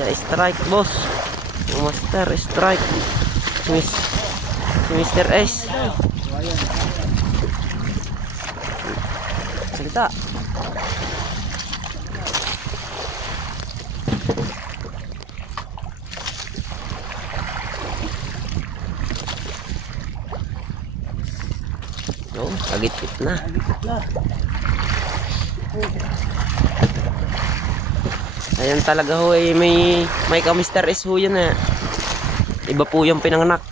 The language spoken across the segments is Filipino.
Ya strike boss. Master strike. Si Mr. S. Salita. No, agit-git na. Ayan talaga ho eh, may ka Mr. S ho yan eh. Iba po yung pinanganak.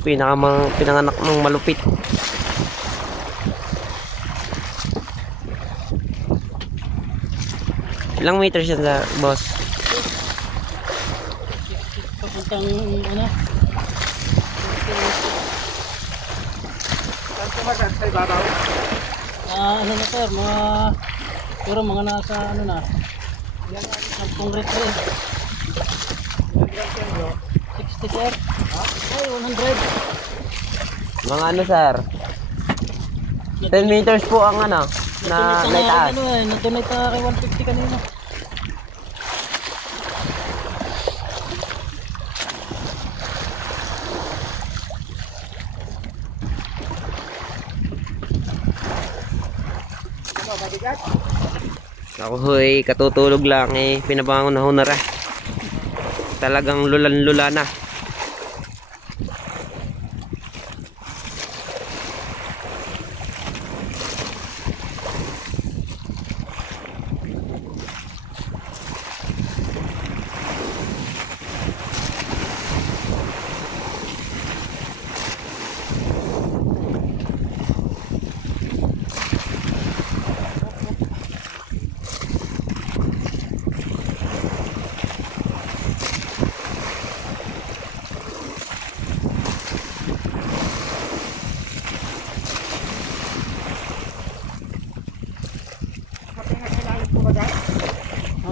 Pinanganak ng malupit. Ilang meters yan sa boss? Papuntang ano? Ano na sir, pero mga nasa ano na, 10 rin. 60 sir. Ay, 100. Mga ano sir? 10 meters po ang ano na naitaas. Nag-donate kay 150 kanina. Ako hoy, katutulog lang eh, pinabangon na ho na ra. Talagang lulan-lula na.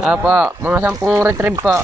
Apa, mga 10 retrieve pa.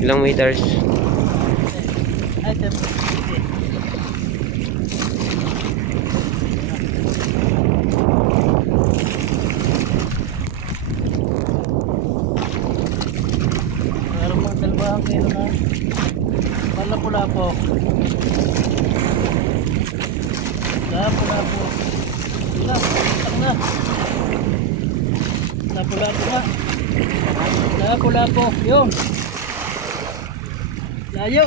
Ilang meters? Ay, sir. Meron mga dalawang kilo na. Lapu-lapo. Lapu-lapo. Lapu-lapo na. Lapu-lapo na. Lapu-lapo. Yun. Layo.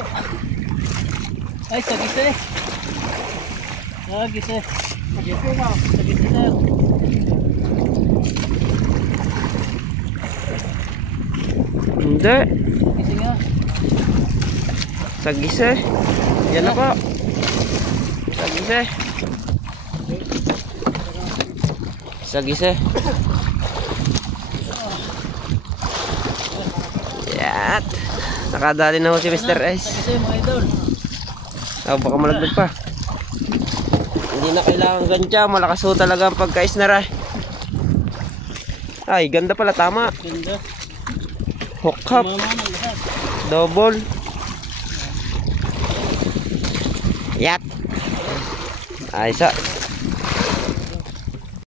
Ay, sagise. Sagise. Sagise mo. Sagise na. Hindi. Sagise nga. Sagise. Yan na po. Sagise. Sagise. Yan. Nakadali na ho si Mr. S. Sagise mga idol. Oh, baka malagdag pa. Hindi na kailangan ganyan. Malakas ho talaga ang pagkais na ra. Ay, ganda pala. Tama. Ganda. Hook up. Double. Yat. Ay, sa